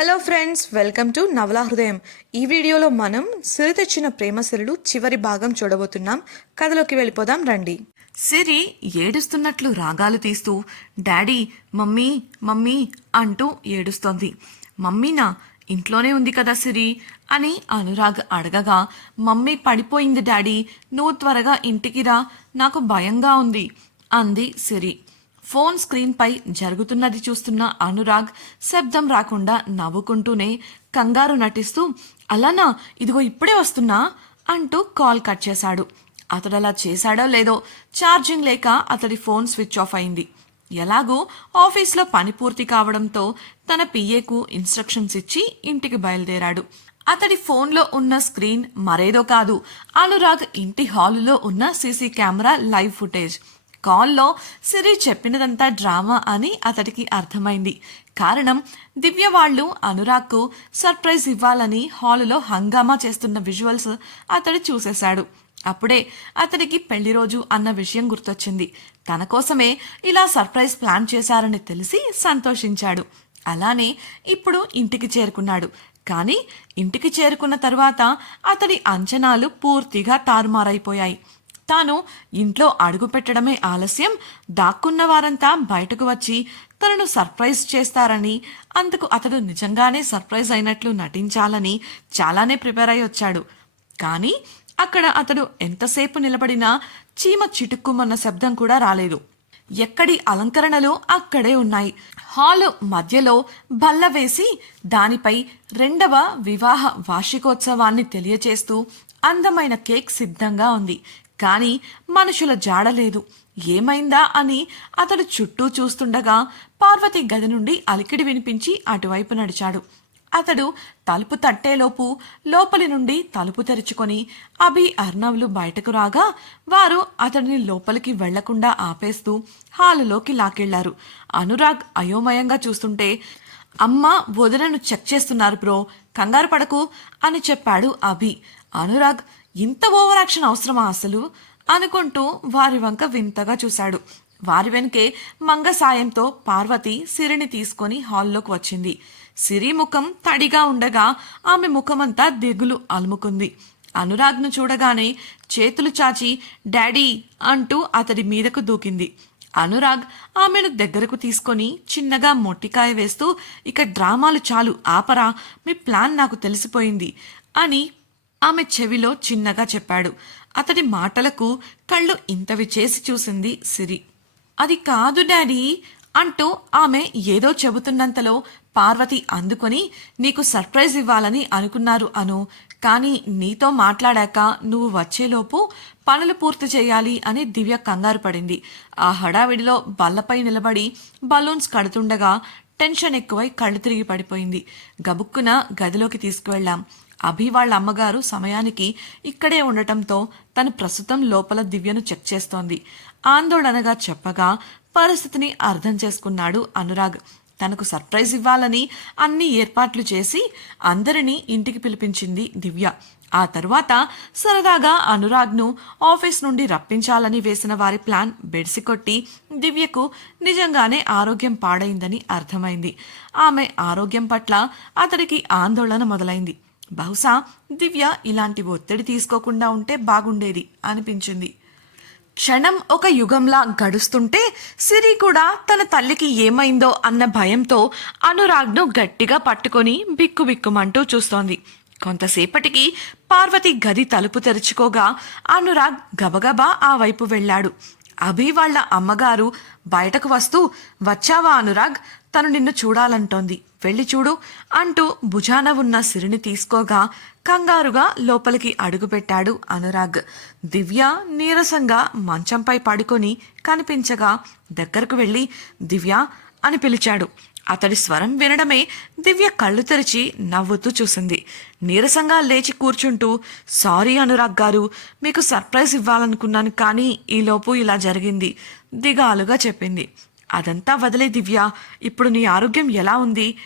Hello friends welcome to నవలా హృదయం ఈ వీడియోలో మనం సిరి తెచ్చిన ప్రేమశిరుడు చివరి భాగం చూడబోతున్నాం. కథలోకి వెళ్ళిపోదాం రండి. సిరి ఏడుస్తున్నట్లు రాగాలు తీస్తూ డాడీ మమ్మీ మమ్మీ అంటూ ఏడుస్తోంది. మమ్మీనా ఇంట్లోనే ఉంది కదా సిరి అని అనురాగ్ అడగగా మమ్మీ పడిపోయింది డాడీ. నువ్వు త్వరగా ఇంటికి రా. నాకు భయంగా ఉంది అంది సిరి. ఫోన్ స్క్రీన్పై జరుగుతున్నది చూస్తున్న అనురాగ్ శబ్దం రాకుండా నవ్వుకుంటూనే కంగారు నటిస్తూ అలానా ఇదిగో ఇప్పుడే వస్తున్నా అంటూ కాల్ కట్ చేశాడు. అతడు అలా చేశాడో లేదో ఛార్జింగ్ లేక అతడి ఫోన్ స్విచ్ ఆఫ్ అయింది. ఎలాగో ఆఫీస్లో పని పూర్తి కావడంతో తన పిఏకు ఇన్స్ట్రక్షన్స్ ఇచ్చి ఇంటికి బయలుదేరాడు. అతడి ఫోన్లో ఉన్న స్క్రీన్ మరేదో కాదు. అనురాగ్ ఇంటి హాలులో ఉన్న సీసీ కెమెరా లైవ్ ఫుటేజ్. కాల్లో సిరి చెప్పినదంతా డ్రామా అని అతడికి అర్థమైంది. కారణం దివ్య వాళ్ళు అనురాగ్కు సర్ప్రైజ్ ఇవ్వాలని హాలులో హంగామా చేస్తున్న విజువల్స్ అతడు చూసేశాడు. అప్పుడే అతడికి పెళ్ళి రోజు అన్న విషయం గుర్తొచ్చింది. తన కోసమే ఇలా సర్ప్రైజ్ ప్లాన్ చేశారని తెలిసి సంతోషించాడు. అలానే ఇప్పుడు ఇంటికి చేరుకున్నాడు. కానీ ఇంటికి చేరుకున్న తర్వాత అతడి అంచనాలు పూర్తిగా తారుమారైపోయాయి. తాను ఇంట్లో అడుగు పెట్టడమే ఆలస్యం. దాక్కున్న వారంతా బయటకు వచ్చి తనను సర్ప్రైజ్ చేస్తారని అందుకు అతడు నిజంగానే సర్ప్రైజ్ అయినట్లు నటించాలని చాలానే ప్రిపేర్ అయి వచ్చాడు. కానీ అక్కడ అతడు ఎంతసేపు నిలబడినా చీమ చిటుక్కుమన్న శబ్దం కూడా రాలేదు. ఎక్కడి అలంకరణలు అక్కడే ఉన్నాయి. హాలు మధ్యలో బల్ల వేసి దానిపై రెండవ వివాహ వార్షికోత్సవాన్ని తెలియచేస్తూ అందమైన కేక్ సిద్ధంగా ఉంది. కానీ మనుషుల జాడలేదు ఏమైందా అని అతడు చుట్టూ చూస్తుండగా పార్వతి గది నుండి అలికిడి వినిపించి అటువైపు నడిచాడు. అతడు తలుపు తట్టేలోపు లోపలి నుండి తలుపు తెరుచుకొని అభి అర్ణవ్లు బయటకు రాగా వారు అతడిని లోపలికి వెళ్ళకుండా ఆపేస్తూ హాలులోకి లాకెళ్ళారు అనురాగ్ అయోమయంగా చూస్తుంటే అమ్మ వదినను చెక్ చేస్తున్నారు బ్రో. కంగారు పడకు అని చెప్పాడు అభి. అనురాగ్ ఇంత ఓవర్ యాక్షన్ అవసరమా అసలు? అనుకుంటూ వారి వంక వింతగా చూశాడు. వారి వెనుకే మంగ సాయంతో పార్వతి సిరిని తీసుకొని హాల్లోకి వచ్చింది. సిరి ముఖం తడిగా ఉండగా ఆమె ముఖమంతా దిగులు అలుముకుంది. అనురాగ్ను చూడగానే చేతులు చాచి డాడీ అంటూ అతడి మీదకు దూకింది. అనురాగ్ ఆమెను దగ్గరకు తీసుకొని చిన్నగా మొట్టికాయ వేస్తూ ఇక డ్రామాలు చాలు ఆపరా మీ ప్లాన్ నాకు తెలిసిపోయింది అని ఆమె చెవిలో చిన్నగా చెప్పాడు. అతడి మాటలకు కళ్ళు ఇంతవి చేసి చూసింది సిరి. అది కాదు డాడీ అంటూ ఆమె ఏదో చెబుతున్నంతలో పార్వతి అందుకొని నీకు సర్ప్రైజ్ ఇవ్వాలని అనుకున్నారు అను. కానీ నీతో మాట్లాడాక నువ్వు వచ్చేలోపు పనులు పూర్తి చేయాలి అని దివ్య కంగారు పడింది. ఆ హడావిడిలో బల్లపై నిలబడి బలూన్స్ కడుతుండగా టెన్షన్ ఎక్కువై కళ్ళు తిరిగి పడిపోయింది. గబుక్కున గదిలోకి తీసుకువెళ్ళాం. అభి వాళ్ళ అమ్మగారు సమయానికి ఇక్కడే ఉండటంతో తను ప్రస్తుతం లోపల దివ్యను చెక్ చేస్తోంది. ఆందోళనగా చెప్పగా పరిస్థితిని అర్థం చేసుకున్నాడు అనురాగ్. తనకు సర్ప్రైజ్ ఇవ్వాలని అన్ని ఏర్పాట్లు చేసి అందరినీ ఇంటికి పిలిపించింది దివ్య. ఆ తరువాత సరదాగా అనురాగ్ను ఆఫీస్ నుండి రప్పించాలని వేసిన వారి ప్లాన్ బెడిసికొట్టి దివ్యకు నిజంగానే ఆరోగ్యం పాడైందని అర్థమైంది. ఆమె ఆరోగ్యం పట్ల అతడికి ఆందోళన మొదలైంది. బహుశా దివ్య ఇలాంటి ఒత్తిడి తీసుకోకుండా ఉంటే బాగుండేది అనిపించింది. క్షణం ఒక యుగంలా గడుస్తుంటే సిరి కూడా తన తల్లికి ఏమైందో అన్న భయంతో అనురాగ్ను గట్టిగా పట్టుకొని బిక్కుబిక్కుమంటూ చూస్తోంది. కొంతసేపటికి పార్వతి గది తలుపు తెరుచుకోగా అనురాగ్ గబగబా ఆ వైపు వెళ్ళాడు. అభి వాళ్ళ అమ్మగారు బయటకు వస్తూ వచ్చావా అనురాగ్? తను నిన్ను చూడాలంటోంది. వెళ్ళి చూడు అంటూ భుజాన ఉన్న సిరిని తీసుకోగా కంగారుగా లోపలికి అడుగుపెట్టాడు అనురాగ్. దివ్య నీరసంగా మంచంపై పడుకొని కనిపించగా దగ్గరకు వెళ్ళి దివ్య అని పిలిచాడు. అతడి స్వరం వినడమే దివ్య కళ్ళు తెరిచి నవ్వుతూ చూసింది. నీరసంగా లేచి కూర్చుంటూ సారీ అనురాగ్ గారు మీకు సర్ప్రైజ్ ఇవ్వాలనుకున్నాను కానీ ఈలోపు ఇలా జరిగింది దిగాలుగా చెప్పింది. అదంతా వదిలే దివ్య ఇప్పుడు నీ ఆరోగ్యం ఎలా ఉంది?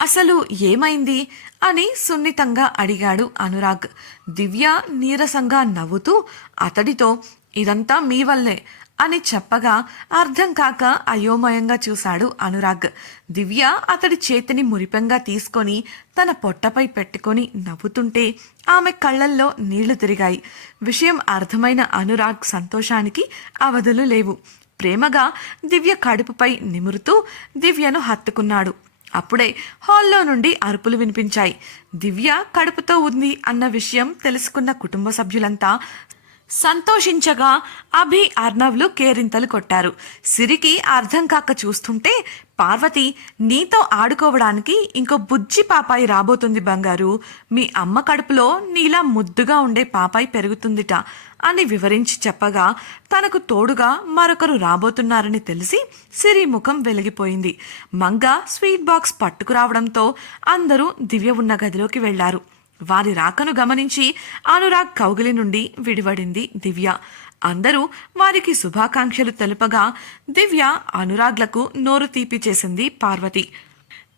అసలు ఏమైంది? అని సున్నితంగా అడిగాడు అనురాగ్. దివ్య నీరసంగా నవ్వుతూ అతడితో ఇదంతా మీ వల్లే అని చెప్పగా అర్థం కాక అయోమయంగా చూశాడు అనురాగ్. దివ్య అతడి చేతిని మురిపెంగా తీసుకొని తన పొట్టపై పెట్టుకొని నవ్వుతుంటే ఆమె కళ్ళల్లో నీళ్ళు తిరిగాయి. విషయం అర్థమైన అనురాగ్ సంతోషానికి అవధులు లేవు. ప్రేమగా దివ్య కడుపుపై నిమురుతూ దివ్యను హత్తుకున్నాడు. అప్పుడే హాల్లో నుండి అరుపులు వినిపించాయి. దివ్య కడుపుతో ఉంది అన్న విషయం తెలుసుకున్న కుటుంబ సభ్యులంతా సంతోషించగా అభి అర్ణవ్లు కేరింతలు కొట్టారు. సిరికి అర్థం కాక చూస్తుంటే పార్వతి నీతో ఆడుకోవడానికి ఇంకో బుజ్జి పాపాయి రాబోతుంది బంగారు. మీ అమ్మ కడుపులో నీలా ముద్దుగా ఉండే పాపాయి పెరుగుతుందిట అని వివరించి చెప్పగా తనకు తోడుగా మరొకరు రాబోతున్నారని తెలిసి సిరి ముఖం వెలిగిపోయింది. మంగ స్వీట్ బాక్స్ పట్టుకురావడంతో అందరూ దివ్య ఉన్న గదిలోకి వెళ్ళారు. వారి రాకను గమనించి అనురాగ్ కౌగిలి నుండి విడివడింది దివ్య. అందరూ వారికి శుభాకాంక్షలు తెలుపగా దివ్య అనురాగ్లకు నోరు తీపి చేసింది పార్వతి.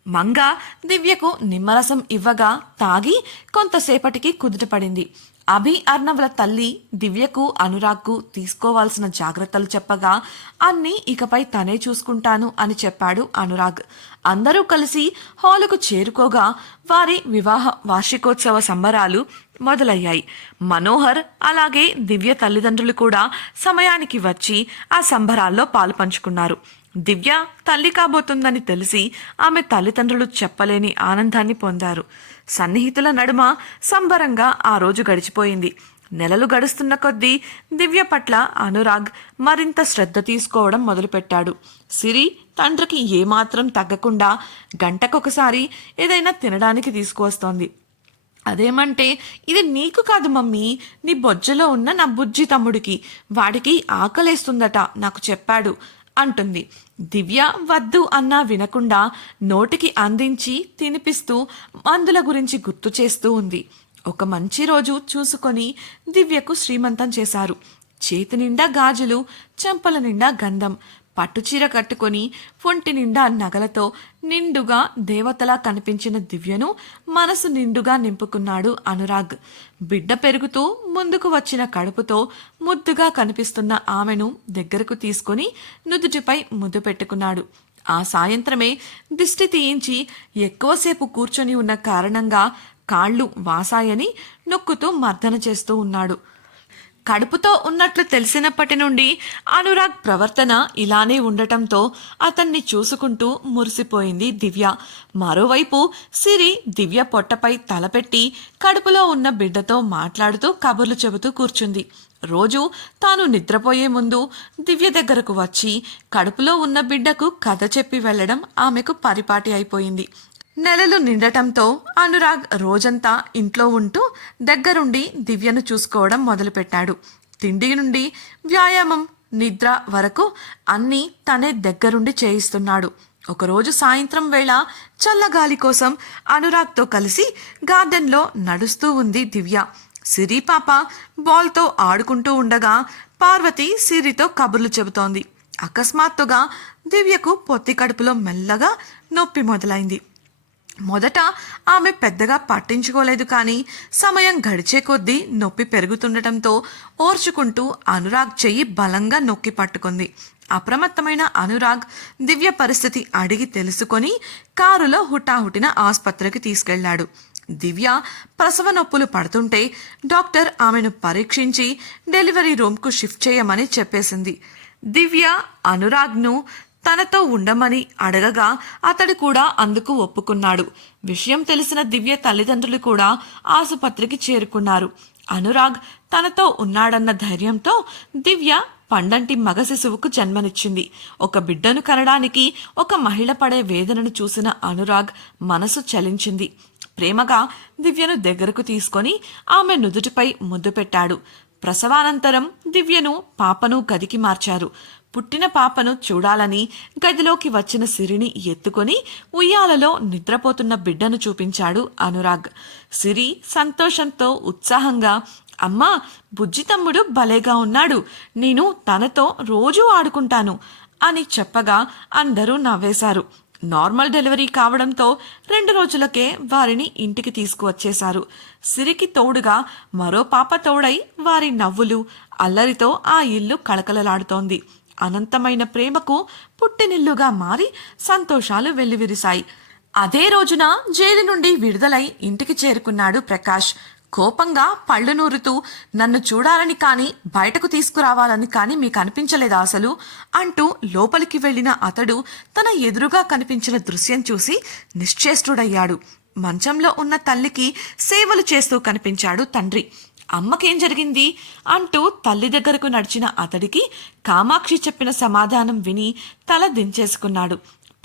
మంగ దివ్యకు నిమ్మరసం ఇవ్వగా తాగి కొంతసేపటికి కుదుటపడింది అభి అర్ణవుల తల్లి దివ్యకు అనురాగ్కు తీసుకోవాల్సిన జాగ్రత్తలు చెప్పగా అన్నీ ఇకపై తనే చూసుకుంటాను అని చెప్పాడు అనురాగ్. అందరూ కలిసి హాలుకు చేరుకోగా వారి వివాహ వార్షికోత్సవ సంబరాలు మొదలయ్యాయి. మనోహర్ అలాగే దివ్య తల్లిదండ్రులు కూడా సమయానికి వచ్చి ఆ సంబరాల్లో పాలు పంచుకున్నారు దివ్య తల్లి కాబోతుందని తెలిసి ఆమె తల్లిదండ్రులు చెప్పలేని ఆనందాన్ని పొందారు. సన్నిహితుల నడుమ సంబరంగా ఆ రోజు గడిచిపోయింది. నెలలు గడుస్తున్న కొద్దీ దివ్య పట్ల అనురాగ్ మరింత శ్రద్ధ తీసుకోవడం మొదలుపెట్టాడు. సిరి తండ్రికి ఏమాత్రం తగ్గకుండా గంటకొకసారి ఏదైనా తినడానికి తీసుకువస్తోంది. అదేమంటే ఇది నీకు కాదు మమ్మీ నీ బొజ్జలో ఉన్న నా బుజ్జి తమ్ముడికి వాడికి ఆకలేస్తుందట నాకు చెప్పాడు. అంటుంది. దివ్య వద్దు అన్నా వినకుండా నోటికి అందించి తినిపిస్తూ మందుల గురించి గుర్తు చేస్తూ ఉంది. ఒక మంచి రోజు చూసుకొని దివ్యకు శ్రీమంతం చేశారు. చేతి నిండా గాజులు చెంపల నిండా గంధం పట్టుచీర కట్టుకొని ఒంటి నిండా నగలతో నిండుగా దేవతలా కనిపించిన దివ్యను మనసు నిండుగా నింపుకున్నాడు అనురాగ్. బిడ్డ పెరుగుతూ ముందుకు వచ్చిన కడుపుతో ముద్దుగా కనిపిస్తున్న ఆమెను దగ్గరకు తీసుకొని నుదుటిపై ముద్దు పెట్టుకున్నాడు. ఆ సాయంత్రమే దిష్టి తీయించి ఎక్కువసేపు కూర్చొని ఉన్న కారణంగా కాళ్ళు వాసాయని నొక్కుతూ మర్దన చేస్తూ ఉన్నాడు. కడుపుతో ఉన్నట్లు తెలిసినప్పటి నుండి అనురాగ్ ప్రవర్తన ఇలానే ఉండటంతో అతన్ని చూసుకుంటూ మురిసిపోయింది దివ్య. మరోవైపు సిరి దివ్య పొట్టపై తలపెట్టి కడుపులో ఉన్న బిడ్డతో మాట్లాడుతూ కబుర్లు చెబుతూ కూర్చుంది. రోజు తాను నిద్రపోయే ముందు దివ్య దగ్గరకు వచ్చి కడుపులో ఉన్న బిడ్డకు కథ చెప్పి వెళ్ళడం ఆమెకు పరిపాటి అయిపోయింది. నెలలు నిండటంతో అనురాగ్ రోజంతా ఇంట్లో ఉంటూ దగ్గరుండి దివ్యను చూసుకోవడం మొదలుపెట్టాడు. తిండి నుండి వ్యాయామం నిద్ర వరకు అన్నీ తనే దగ్గరుండి చేయిస్తున్నాడు. ఒకరోజు సాయంత్రం వేళ చల్లగాలి కోసం అనురాగ్తో కలిసి గార్డెన్లో నడుస్తూ ఉంది దివ్య. సిరి పాప బాల్తో ఆడుకుంటూ ఉండగా పార్వతి సిరితో కబుర్లు చెబుతోంది. అకస్మాత్తుగా దివ్యకు పొత్తి కడుపులో మెల్లగా నొప్పి మొదలైంది. మొదట ఆమె పెద్దగా పట్టించుకోలేదు కానీ సమయం గడిచే కొద్దీ నొప్పి పెరుగుతుండటంతో ఓర్చుకుంటూ అనురాగ్ చెయ్యి బలంగా నొక్కి పట్టుకుంది. అప్రమత్తమైన అనురాగ్ దివ్య పరిస్థితి అడిగి తెలుసుకొని కారులో హుటాహుటిన ఆసుపత్రికి తీసుకెళ్ళాడు. దివ్య ప్రసవ నొప్పులు పడుతుంటే డాక్టర్ ఆమెను పరీక్షించి డెలివరీ రూమ్కు షిఫ్ట్ చేయమని చెప్పేసింది. దివ్య అనురాగ్ను తనతో ఉండమని అడగగా అతడు కూడా అందుకు ఒప్పుకున్నాడు. విషయం తెలిసిన దివ్య తల్లిదండ్రులు కూడా ఆసుపత్రికి చేరుకున్నారు. అనురాగ్ తనతో ఉన్నాడన్న ధైర్యంతో దివ్య పండంటి మగ శిశువుకు జన్మనిచ్చింది. ఒక బిడ్డను కనడానికి ఒక మహిళ పడే వేదనను చూసిన అనురాగ్ మనసు చలించింది. ప్రేమగా దివ్యను దగ్గరకు తీసుకొని ఆమె నుదుటిపై ముద్దు పెట్టాడు. ప్రసవానంతరం దివ్యను పాపను గదికి మార్చారు. పుట్టిన పాపను చూడాలని గదిలోకి వచ్చిన సిరిని ఎత్తుకొని ఉయ్యాలలో నిద్రపోతున్న బిడ్డను చూపించాడు అనురాగ్. సిరి సంతోషంతో ఉత్సాహంగా అమ్మా బుజ్జి తమ్ముడు భలేగా ఉన్నాడు. నేను తనతో రోజూ ఆడుకుంటాను అని చెప్పగా అందరూ నవ్వేశారు. నార్మల్ డెలివరీ కావడంతో రెండు రోజులకే వారిని ఇంటికి తీసుకువచ్చేశారు. సిరికి తోడుగా మరో పాప తోడై వారి నవ్వులు అల్లరితో ఆ ఇల్లు కళకళలాడుతోంది. అనంతమైన ప్రేమకు పుట్టినిల్లుగా మారి సంతోషాలు వెల్లివిరిశాయి. అదే రోజున జైలు నుండి విడుదలై ఇంటికి చేరుకున్నాడు ప్రకాష్. కోపంగా పళ్ళు నూరుతూ నన్ను చూడాలని కానీ బయటకు తీసుకురావాలని కానీ మీకు అనిపించలేదా అసలు? అంటూ లోపలికి వెళ్ళిన అతడు తన ఎదురుగా కనిపించిన దృశ్యం చూసి నిశ్చేష్టుడయ్యాడు. మంచంలో ఉన్న తల్లికి సేవలు చేస్తూ కనిపించాడు తండ్రి. అమ్మకేం జరిగింది? అంటూ తల్లి దగ్గరకు నడిచిన అతడికి కామాక్షి చెప్పిన సమాధానం విని తల దించేసుకున్నాడు.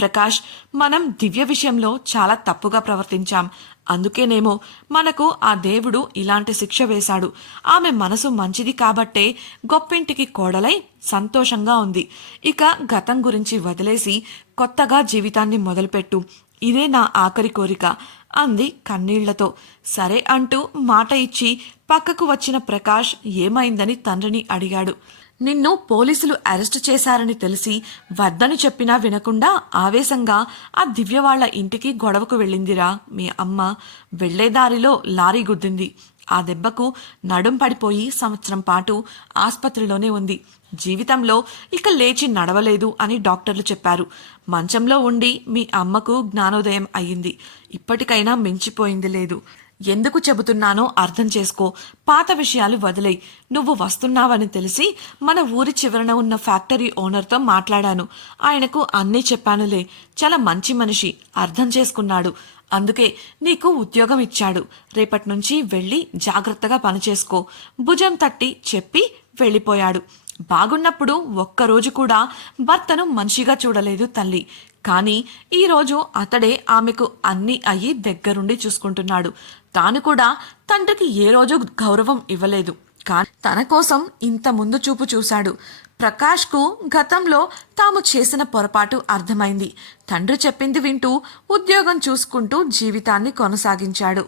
ప్రకాష్ మనం దివ్య విషయంలో చాలా తప్పుగా ప్రవర్తించాం. అందుకేనేమో మనకు ఆ దేవుడు ఇలాంటి శిక్ష వేశాడు. ఆమె మనసు మంచిది కాబట్టే గొప్పింటికి కోడలై సంతోషంగా ఉంది. ఇక గతం గురించి వదిలేసి కొత్తగా జీవితాన్ని మొదలుపెట్టు. ఇదే నా ఆఖరి కోరిక. అంది కన్నీళ్ళతో. సరే అంటూ మాట ఇచ్చి పక్కకు వచ్చిన ప్రకాష్ ఏమైందని తండ్రిని అడిగాడు. నిన్ను పోలీసులు అరెస్టు చేశారని తెలిసి వద్దని చెప్పినా వినకుండా ఆవేశంగా ఆ దివ్య వాళ్ళ ఇంటికి గొడవకు వెళ్ళిందిరా మీ అమ్మ. వెళ్ళేదారిలో లారీ గుద్దింది. ఆ దెబ్బకు నడుం పడిపోయి సంవత్సరం పాటు ఆసుపత్రిలోనే ఉంది. జీవితంలో ఇక లేచి నడవలేదు అని డాక్టర్లు చెప్పారు. మంచంలో ఉండి మీ అమ్మకు జ్ఞానోదయం అయ్యింది. ఇప్పటికైనా మించిపోయింది లేదు. ఎందుకు చెబుతున్నానో అర్థం చేసుకో. పాత విషయాలు వదిలేయి. నువ్వు వస్తున్నావని తెలిసి మన ఊరి చివరన ఉన్న ఫ్యాక్టరీ ఓనర్తో మాట్లాడాను. ఆయనకు అన్నీ చెప్పానులే. చాలా మంచి మనిషి అర్థం చేసుకున్నాడు. అందుకే నీకు ఉద్యోగం ఇచ్చాడు. రేపటి నుంచి వెళ్ళి జాగ్రత్తగా పనిచేసుకో భుజం తట్టి చెప్పి వెళ్ళిపోయాడు. బాగున్నప్పుడు ఒక్కరోజు కూడా భర్తను మనిషిగా చూడలేదు తల్లి. కానీ ఈరోజు అతడే ఆమెకు అన్ని అయ్యి దగ్గరుండి చూసుకుంటున్నాడు. తాను కూడా తండ్రికి ఏ రోజు గౌరవం ఇవ్వలేదు. కానీ తన కోసం ఇంత ముందు చూపు చూశాడు. ప్రకాష్కు గతంలో తాము చేసిన పొరపాటు అర్థమైంది. తండ్రి చెప్పింది వింటూ ఉద్యోగం చూసుకుంటూ జీవితాన్ని కొనసాగించాడు.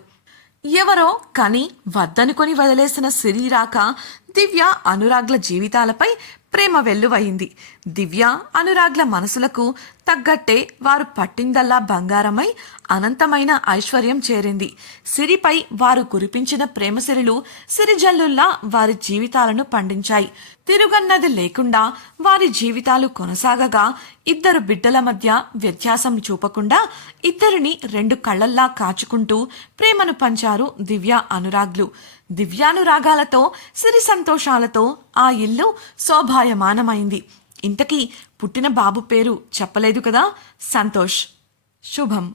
ఎవరో కని వద్దనుకొని వదిలేసిన శరీరాక దివ్య అనురాగ్ల జీవితాలపై ప్రేమ వెల్లువయింది దివ్య అనురాగ్ల మనసులకు తగ్గట్టే వారు పట్టిందల్లా బంగారమై అనంతమైన ఐశ్వర్యం చేరింది. సిరిపై వారు కురిపించిన ప్రేమసిరులు సిరిజల్లుల్లా వారి జీవితాలను పండించాయి. తిరుగన్నది లేకుండా వారి జీవితాలు కొనసాగగా ఇద్దరు బిడ్డల మధ్య వ్యత్యాసం చూపకుండా ఇద్దరిని రెండు కళ్ళల్లా కాచుకుంటూ ప్రేమను పంచారు దివ్య అనురాగ్లు. దివ్యానురాగాలతో సిరి సంతోషాలతో ఆ ఇల్లు శోభాయమానమైంది. ఇంతకీ పుట్టిన బాబు పేరు చెప్పలేదు కదా? సంతోష్ శుభం.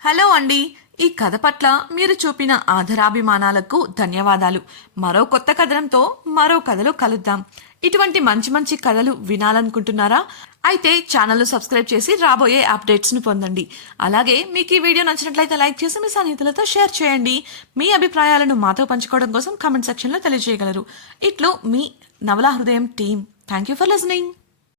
హలో అండి ఈ కథ పట్ల మీరు చూపిన ఆధరాభిమానాలకు ధన్యవాదాలు. మరో కొత్త కథనంతో మరో కథలో కలుద్దాం. ఇటువంటి మంచి మంచి కథలు వినాలనుకుంటున్నారా? అయితే ఛానల్ సబ్స్క్రైబ్ చేసి రాబోయే అప్డేట్స్ను పొందండి. అలాగే మీకు ఈ వీడియో నచ్చినట్లయితే లైక్ చేసి మీ సన్నిహితులతో షేర్ చేయండి. మీ అభిప్రాయాలను మాతో పంచుకోవడం కోసం కామెంట్ సెక్షన్లో తెలియజేయగలరు. ఇట్లు మీ నవలా హృదయం team thank you for listening.